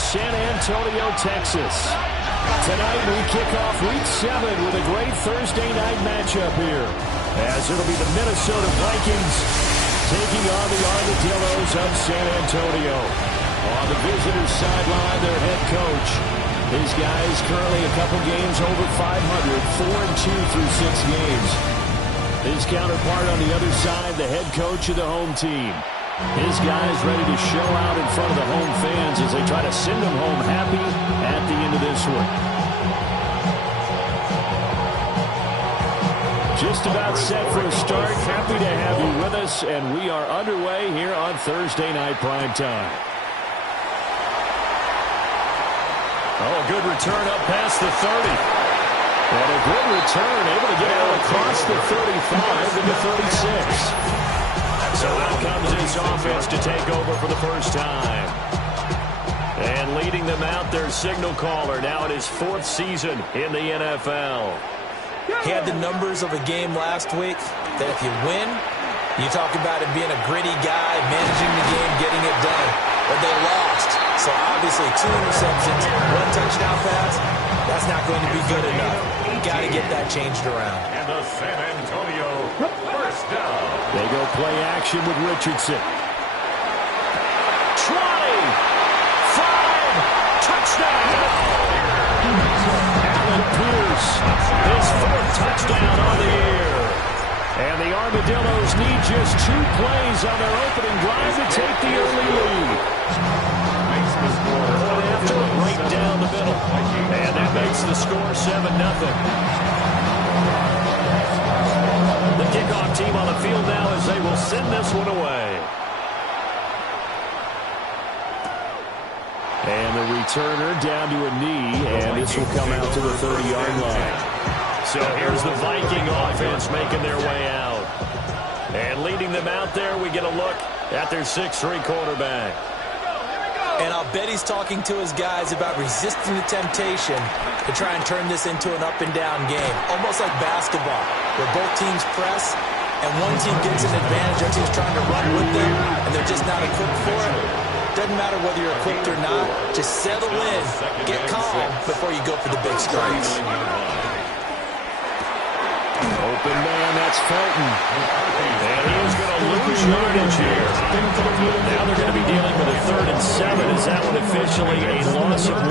San Antonio, Texas. Tonight we kick off Week 7 with a great Thursday night matchup here, as it'll be the Minnesota Vikings taking on the Armadillos of San Antonio. On the visitors' sideline, their head coach. His guys currently a couple games over 500, 4-2 through 6 games. His counterpart on the other side, the head coach of the home team. His guys ready to show out in front of the home fans as they try to send them home happy at the end of this one. Just about set for a start. Happy to have you with us, and we are underway here on Thursday Night Primetime. Oh, a good return up past the 30. And a good return, able to get out across the 35 into 36. So out comes this offense to take over for the first time. And leading them out, their signal caller, now in his 4th season in the NFL. He had the numbers of a game last week that if you win, you talk about him being a gritty guy, managing the game, getting it done. But they lost. So obviously 2 interceptions, 1 touchdown pass, that's not going to be good enough. You got to get that changed around. And the San Antonio first down. They go play action with Richardson. 20, 5, touchdown. Allen Pierce, his 4th touchdown on the year. And the Armadillos need just 2 plays on their opening drive to take the early lead. Makes the score After a break down the middle. And that makes the score 7-0. The kickoff team on the field now as they will send this one away. And the returner down to a knee, and this will come out to the 30-yard line. So here's the Viking offense making their way out. And leading them out there, we get a look at their 6'3" quarterback. And I'll bet he's talking to his guys about resisting the temptation to try and turn this into an up-and-down game. Almost like basketball, where both teams press, and one team gets an advantage, the other team's trying to run with them, and they're just not equipped for it. Doesn't matter whether you're equipped or not. Just settle in, get calm before you go for the big strikes. Open man, that's Felton. And he is going to lose yardage here. Now they're going to be dealing with a 3rd and 7. Is that one officially a loss of 1?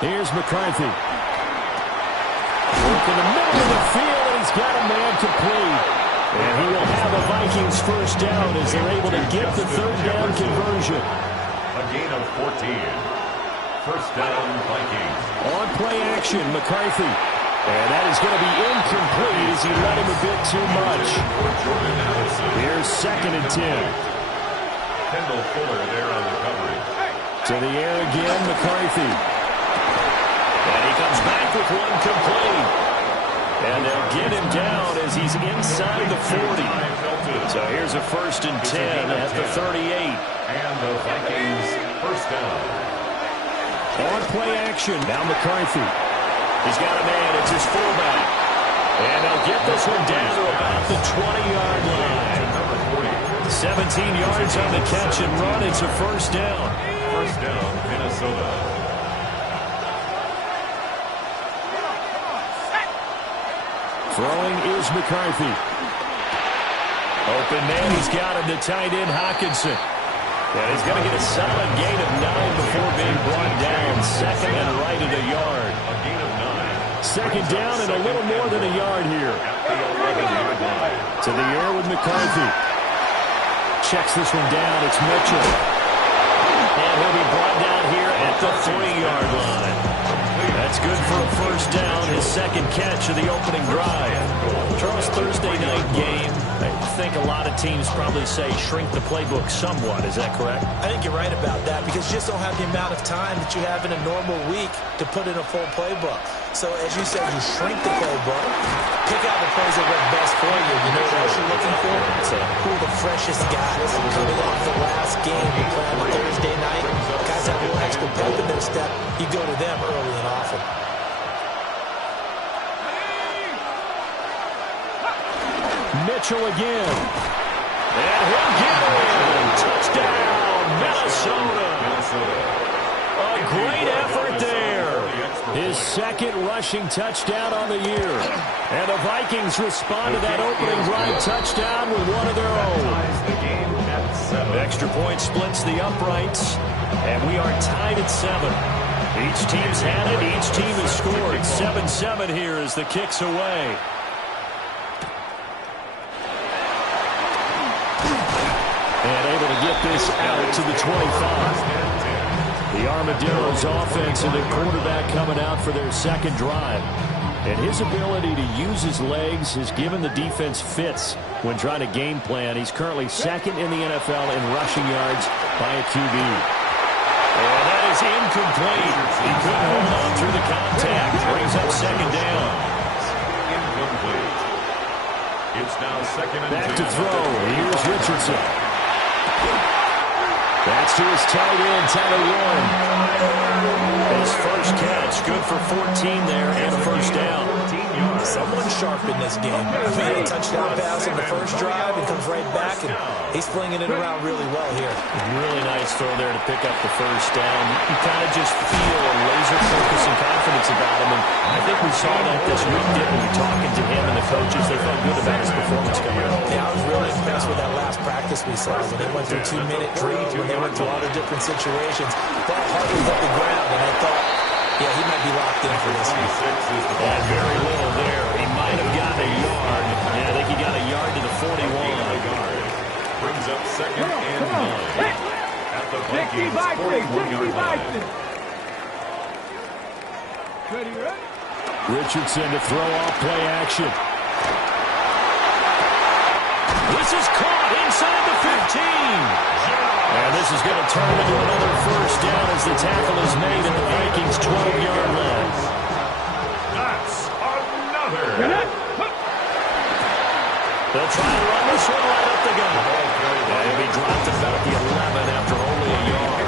Here's McCarthy. Work in the middle of the field, and he's got a man complete. And he will have a Vikings first down as they're able to get the 3rd down conversion. A gain of 14. First down, Vikings. On play action, McCarthy. And that is going to be incomplete as he let him a bit too much. Here's 2nd and 10. Kendall Fuller there on the coverage. To the air again, McCarthy. And he comes back with one complete. And they'll get him down as he's inside the 40. So here's a 1st and 10 at the 38. And the Vikings first down. On play action, now McCarthy. He's got a man, it's his fullback. And they'll get this one down to about the 20-yard line. 17 yards on the catch and run, it's a first down. First down, Minnesota. Throwing is McCarthy. Open man, he's got him to tight end Hockenson. And he's going to get a solid gain of 9 before being brought down. 2nd and right at a yard. A gain of 9. 2nd down and a little more than a yard here. At the 11-yard line. To the air with McCarthy. Checks this one down, it's Mitchell. And he'll be brought down here at the 3-yard line. That's good for a first down, his 2nd catch of the opening drive. Charles, Thursday night game, I think a lot of teams probably say shrink the playbook somewhat. Is that correct? I think you're right about that because you just don't have the amount of time that you have in a normal week to put in a full playbook. So as you said, you shrink the playbook, pick out the plays that work best for you. You know what else you're looking for? Who are the freshest guys coming off the last game you play on a Thursday night? Guys have a little extra pep in their step. You go to them early and often. Mitchell again. And he'll get it. Touchdown, Minnesota. A great effort there. His second rushing touchdown on the year. And the Vikings respond to that opening drive touchdown with one of their own. Extra point splits the uprights. And we are tied at 7. Each team's had it. Each team has scored. 7-7 here as the kick's away. And able to get this out to the 25. The Armadillos offense and the quarterback coming out for their second drive. And his ability to use his legs has given the defense fits when trying to game plan. He's currently second in the NFL in rushing yards by a QB. And that is incomplete. He couldn't hold on through the contact. Brings up second down. Incomplete. It's now second and 10. Back to throw. Here's Richardson. That's to his tight end, Tyler Warren. His first catch, good for 14 there and a first down. Someone sharp in this game. He had a touchdown pass on the first drive and comes right back, and he's flinging it around really well here. Really nice throw there to pick up the first down. You kind of just feel a laser focus and confidence about him, and I think we saw that this week, didn't we? Talking to him and the coaches, they felt good about his performance coming out. Yeah, I was really impressed with that last practice we saw when they went through 2-minute drills, when they went through all the different situations. Ball hardly hit the ground, and I thought, yeah, he might be locked in for this one. And very little there. He might have gotten a yard. Yeah, I think he got a yard to the 41. Brings up second and 9. At the Vikings 41-yard line. Richardson to throw off play action. This is caught inside the 15. And this is going to turn into another first down as the tackle is made at the Vikings' 12-yard line. That's another. They'll try to run this one right up the gut. And he'll be dropped at about the 11 after only a yard.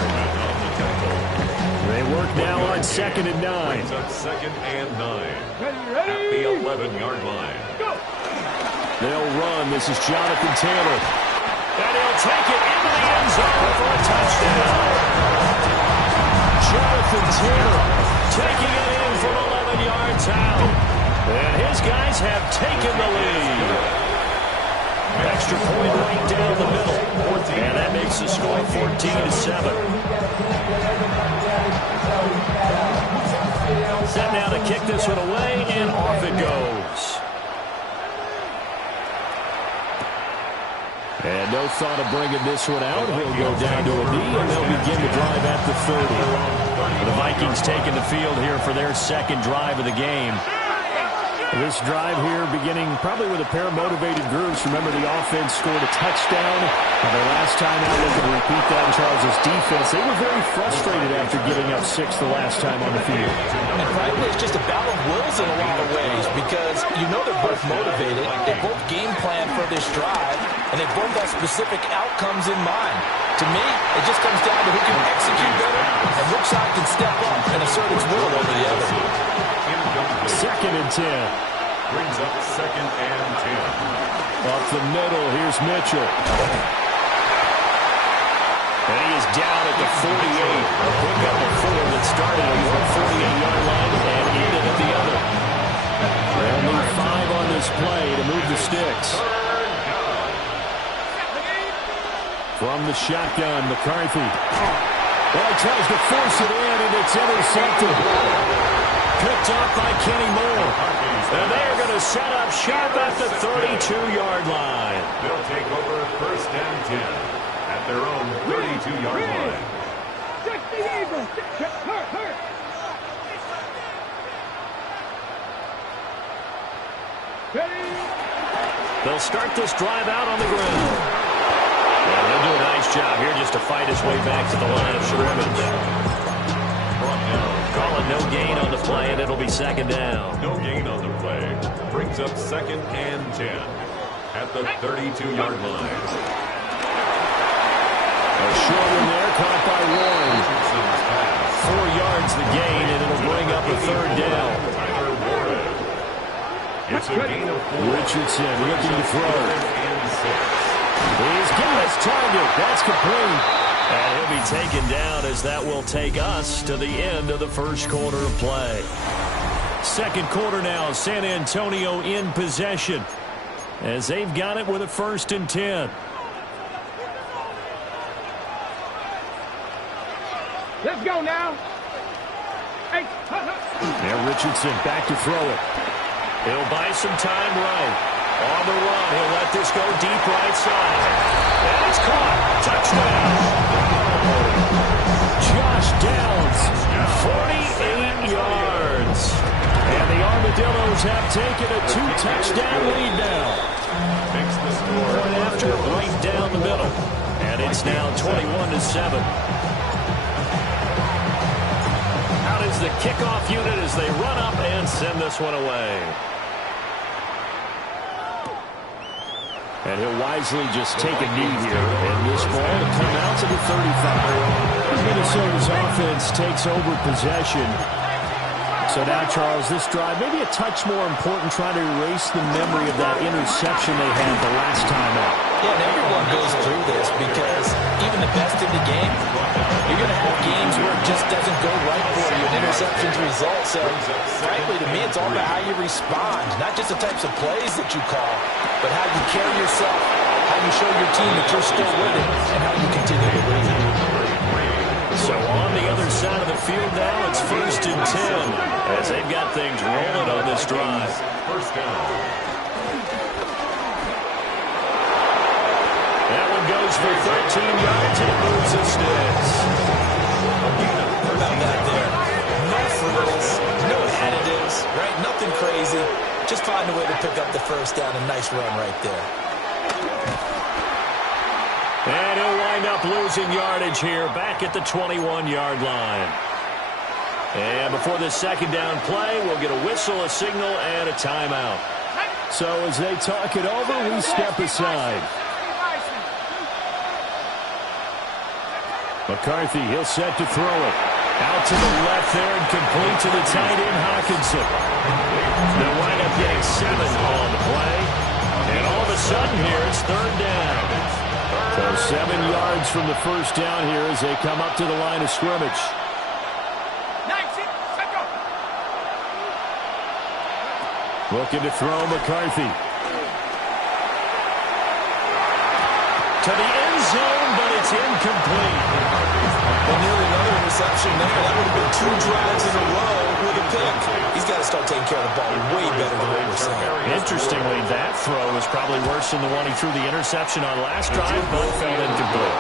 They work now on second and 9. Brings up second and 9. At the 11-yard line. They'll run. This is Jonathan Taylor. And he'll take it into the end zone for a touchdown. Jonathan Taylor taking it in from 11 yards out. And his guys have taken the lead. Extra point right down the middle. And that makes the score 14-7. Set now to kick this one away, and off it goes. And no thought of bringing this one out. He'll go down to a knee, and they'll begin the drive at the 30. The Vikings taking the field here for their second drive of the game. This drive here beginning probably with a pair of motivated groups. Remember, the offense scored a touchdown. Their last time out, looking to repeat that in Charles' defense. They were very frustrated after giving up 6 the last time on the field. And frankly, it's just a battle of wills in a lot of ways because you know they're both motivated. They both game plan for this drive, and they both have specific outcomes in mind. To me, it just comes down to who can execute better and which side can step up and assert its will over the other. Second and 10. Brings up second and 10. Off the middle, here's Mitchell. And he is down at the 48. A pickup of 4 that started at one 48-yard line and ended at the other. They'll need 5 on this play to move the sticks. From the shotgun, McCarthy. Well, he tries to force it in, and it's intercepted. Picked up by Kenny Moore. And they're going to set up shop at the 32-yard line. They'll take over first and 10 at their own 32-yard line. They'll start this drive out on the ground. Yeah, they'll do a nice job here just to fight his way back to the line of scrimmage. Calling no gain on the play, and it'll be second down. No gain on the play. Brings up second and 10 at the 32-yard line. A short one there, caught by Warren. 4 yards the gain, and it'll bring up a third down. It's a gain of 4. Richardson looking to throw. He's got his target. That's complete. And he'll be taken down as that will take us to the end of the first quarter of play. Second quarter now, San Antonio in possession as they've got it with a 1st and 10. Let's go now. Hey. Now Richardson back to throw it. He'll buy some time right. On the run, he'll let this go deep right side. And it's caught. Touchdown. Josh Downs, 48 yards. And the Armadillos have taken a 2-touchdown lead now. Makes the score. Point after, right down the middle. And it's now 21-7. Out is the kickoff unit as they run up and send this one away. And he'll wisely just take a knee here. And this ball will come out to the 35. Minnesota's offense takes over possession. So now, Charles, this drive maybe a touch more important, trying to erase the memory of that interception they had the last time out. Yeah, and everyone goes through this because even the best in the game, you're going to have games where it just doesn't go right for you, and interceptions result. So, frankly, to me, it's all about how you respond, not just the types of plays that you call, but how you carry yourself, how you show your team that you're still with it, and how you continue to lead. So on the other side of the field now, it's 1st and 10 as they've got things rolling on this drive. First down. That one goes for 13 yards and it moves the sticks. How about that there? No frills, no additives, right? Nothing crazy. Just find a way to pick up the first down. A nice run right there. And he'll wind up losing yardage here back at the 21-yard line. And before the second down play, we'll get a whistle, a signal, and a timeout. So as they talk it over, we step aside. McCarthy, he'll set to throw it. Out to the left there and complete to the tight end, Hawkinson. They'll wind up getting 7 on the play. And all of a sudden here, it's 3rd down. So 7 yards from the first down here as they come up to the line of scrimmage. Looking to throw McCarthy. To the end zone, but it's incomplete. Well, nearly another interception there. That would have been 2 drives in a row with a pick. He's got to start taking care of the ball way better than what we're seeing. Interestingly, that throw was probably worse than the one he threw the interception on last drive, but fell incomplete.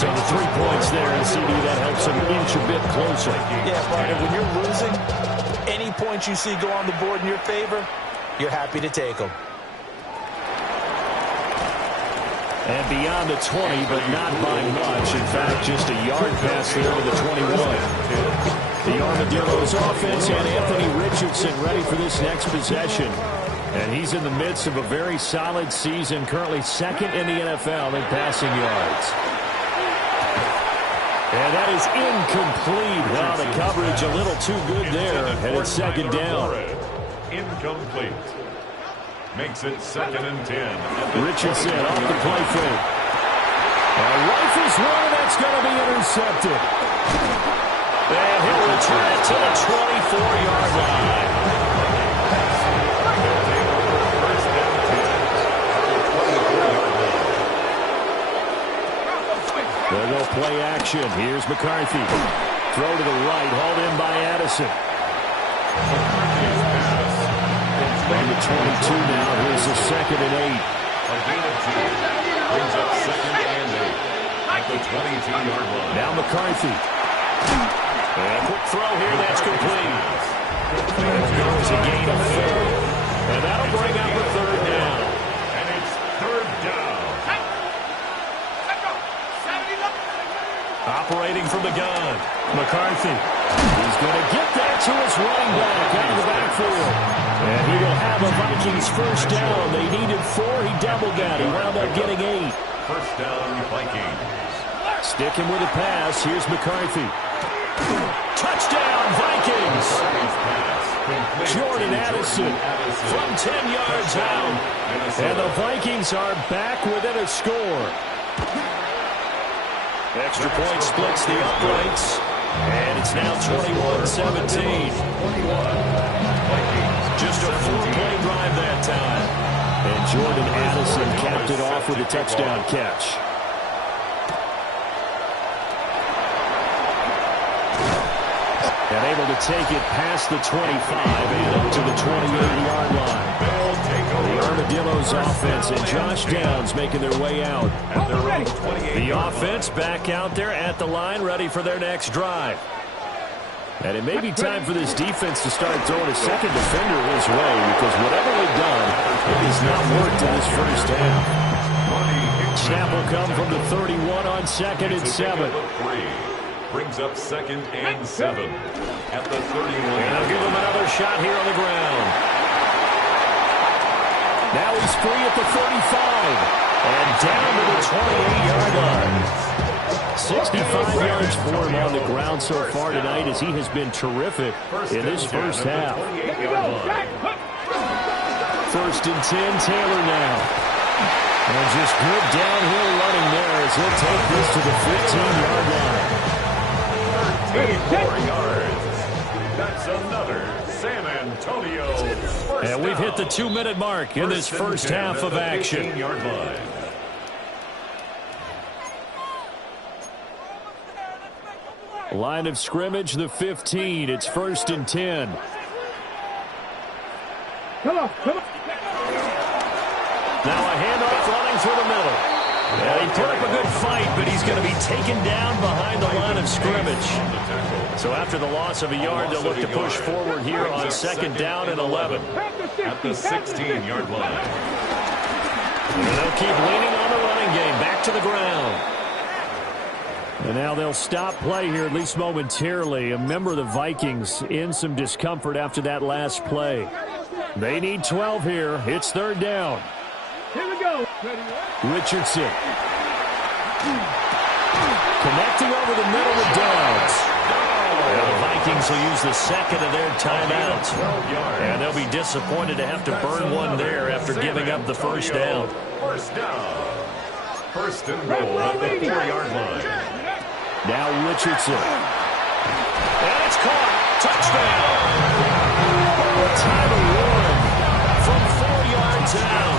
So the 3 points there, and CD, that helps him inch a bit closer. Yeah, partner, when you're losing, any points you see go on the board in your favor, you're happy to take them. And beyond the 20, but not by much. In fact, just a yard pass there to the 21. The Armadillos offense and Anthony Richardson ready for this next possession. And he's in the midst of a very solid season, currently 2nd in the NFL in passing yards. And that is incomplete. Well, the coverage a little too good there. And it's 2nd down. Incomplete. Makes it 2nd and 10. Richardson off the play fake. Rifles one, that's going to be intercepted. And he'll return it to the 24-yard line. They'll go play action. Here's McCarthy. Throw to the right, hauled in by Addison. On the 22 now, here's the 2nd and 8. A gain of 2. Brings up 2nd and 8 at the 22-yard line. Now McCarthy. And a quick throw here, that's complete. There goes a gain of 4. And that'll bring up a 3rd down. And it's 3rd down. Operating from the gun. McCarthy. He's going to get that to his running back out of the backfield. And he will have a Vikings first down. They needed 4. He doubled that. He wound up getting 8. First down, Vikings. Sticking with the pass. Here's McCarthy. Touchdown, Vikings. Pass Jordan Addison from 10 yards out. And the Vikings are back within a score. Extra point splits the uprights. And it's now 21-17. Just a 4-play drive that time. And Jordan Addison capped it off with a touchdown catch. And able to take it past the 25 and up to the 28-yard line. The Armadillos offense and Josh Downs making their way out. The offense back out there at the line, ready for their next drive. And it may be time for this defense to start throwing a second defender his way, because whatever they've done, it has not worked in this first half. Snap will come from the 31 on 2nd and 7. Brings up 2nd and 7 at the 31. And they'll give him another shot here on the ground. Now he's free at the 35. And down to the 28-yard line. 65 yards for him on the ground so far tonight, as he has been terrific in this first half. 1st and 10, Taylor now. And just good downhill running there as he'll take this to the 15-yard line. 84 yards. That's another San Antonio. And we've hit the 2-minute mark in this first half of action. 15-yard line. Line of scrimmage, the 15. It's 1st and 10. Come on, come on. Now a handoff running through the middle. And he put up a good fight, but he's going to be taken down behind the line of scrimmage. So after the loss of a yard, they'll look to push forward here on 2nd down and 11. At the 16-yard line. And they'll keep leaning on the running game. Back to the ground. And now they'll stop play here, at least momentarily. A member of the Vikings in some discomfort after that last play. They need 12 here. It's 3rd down. Here we go. Richardson. Connecting over the middle with Downs. And the Vikings will use the 2nd of their timeouts. And they'll be disappointed to have to burn one there after giving up the 1st down. 1st down. 1st and goal at the 4-yard line. Now Richardson. And it's caught. Touchdown. Tyler Warren from 4 yards out.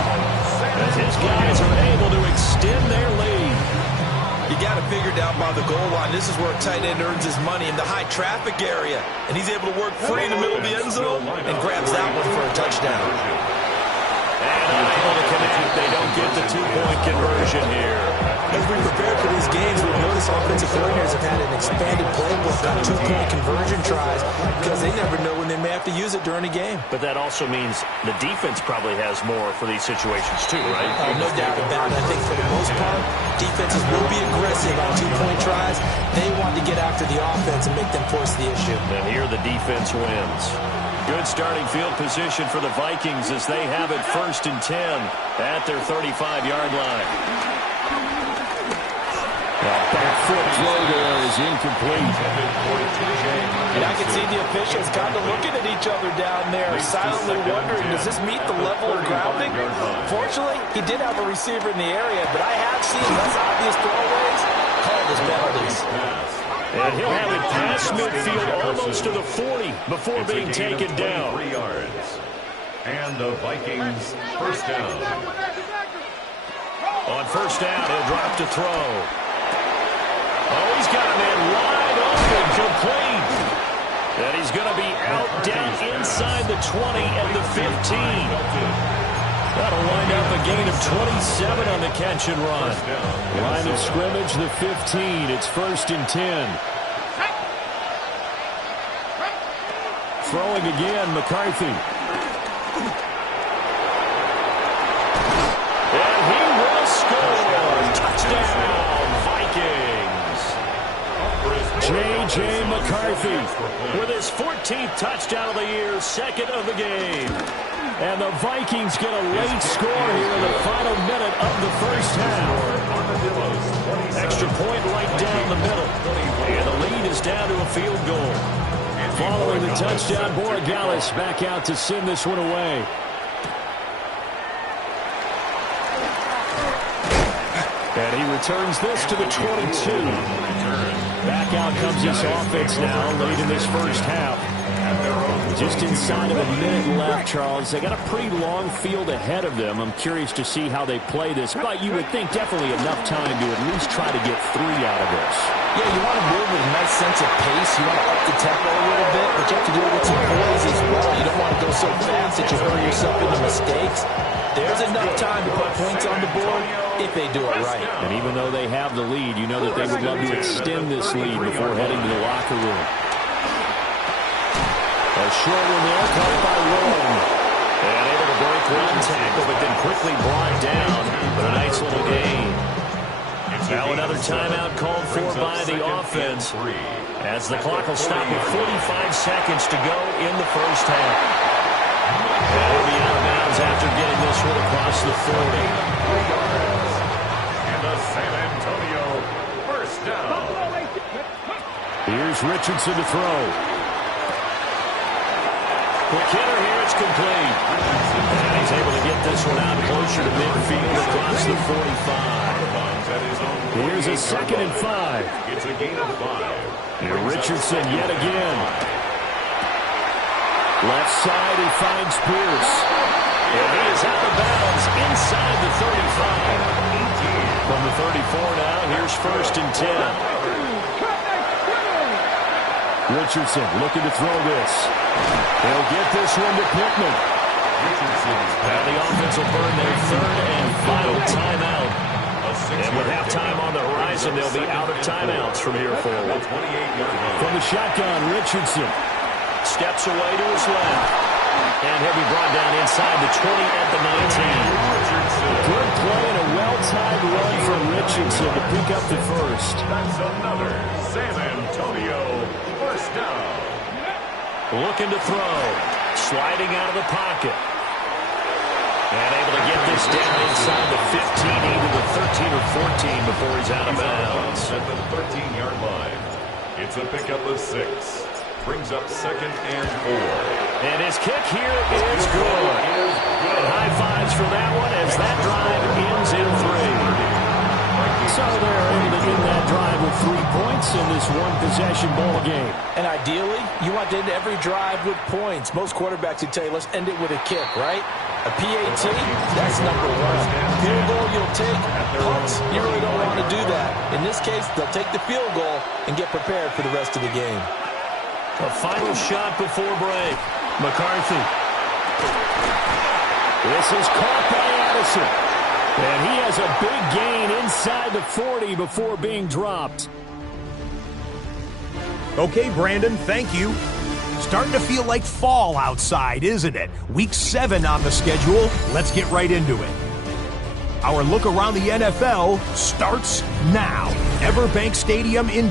As his guys are able to extend their lead. You got to figure down by the goal line. This is where a tight end earns his money, in the high traffic area. And he's able to work free in the middle of the end zone and grabs that one for a touchdown. And unable to connect. They don't get the 2-point conversion here. As we prepare for these games, we've noticed offensive coordinators have had an expanded playbook on 2-point conversion tries because they never know when they may have to use it during a game. But that also means the defense probably has more for these situations too, right? No doubt about it. I think for the most part, defenses will be aggressive on 2-point tries. They want to get after the offense and make them force the issue. And here the defense wins. Good starting field position for the Vikings as they have it 1st and 10 at their 35-yard line. That back foot throw there is incomplete. And I can see the officials kind of looking at each other down there, silently wondering, does this meet the level of grounding? Fortunately, he did have a receiver in the area, but I have seen less obvious throwaways called as penalties. And he'll have it past midfield almost to the 40 before being taken down. 3 yards. And the Vikings 1st down. On 1st down, he'll drop to throw. Oh, he's got a man wide open, complete. And he's going to be out down inside the 20 and the 15. That'll wind up a gain of 27 on the catch and run. Line of scrimmage, the 15. It's 1st and 10. Throwing again, McCarthy. And he will score. Touchdown, Vikings. J.J. McCarthy with his 14th touchdown of the year, 2nd of the game. And the Vikings get a late score here in the final minute of the first half. Extra point right down the middle. And the lead is down to a field goal. Following the touchdown, Borregales back out to send this one away. And he returns this to the 22. Back out comes this offense now, late in this first half. Just inside of a minute left, Charles. They got a pretty long field ahead of them. I'm curious to see how they play this, but you would think definitely enough time to at least try to get 3 out of this. Yeah, you want to move with a nice sense of pace. You want to up the tempo a little bit, but you have to do it with some poise as well. You don't want to go so fast that you hurt yourself into mistakes. There's enough time to put points on the board if they do it right. And even though they have the lead, you know that they would love to extend this lead before heading to the locker room. A short one there, caught by Rowan. And able to break one tackle, but then quickly brought down for a nice little gain. Now another timeout called for by the offense, as the clock will stop with 45 seconds to go in the first half. And he'll be out of bounds after getting this one across the 40. And the San Antonio first down. Here's Richardson to throw. Quick hitter here, it's complete. And he's able to get this one out closer to midfield across the 45. Here's a 2nd and 5. It's a gain of 5. Here Richardson yet again. Left side, he finds Pierce. And he is out of bounds inside the 35. From the 34 now, here's 1st and 10. Richardson looking to throw this. He'll get this one to Pittman. Now the offense will burn their 3rd and final timeout. And with halftime on the horizon, they'll be out of timeouts from here forward. From the shotgun, Richardson steps away to his left. And he'll be brought down inside the 20 at the 19. Good play and a well-timed run from Richardson to pick up the first. That's another San Antonio first down. Looking to throw. Sliding out of the pocket. And able to get this down inside the 15, either the 13 or 14 before he's out of bounds. At the 13-yard line. It's a pickup of 6. Brings up 2nd and 4. And his kick here is good. And high fives for that one as that drive ends in 3. So they're able to end that drive with 3 points in this one-possession ball game. And ideally, you want to end every drive with points. Most quarterbacks would tell you, let's end it with a kick, right? A PAT, that's number 1. Field goal you'll take. Punts, you really don't want to do that. In this case, they'll take the field goal and get prepared for the rest of the game. A final shot before break. McCarthy. This is caught by Addison. And he has a big gain inside the 40 before being dropped. Okay, Brandon, thank you. Starting to feel like fall outside, isn't it? Week 7 on the schedule. Let's get right into it. Our look around the NFL starts now. Everbank Stadium in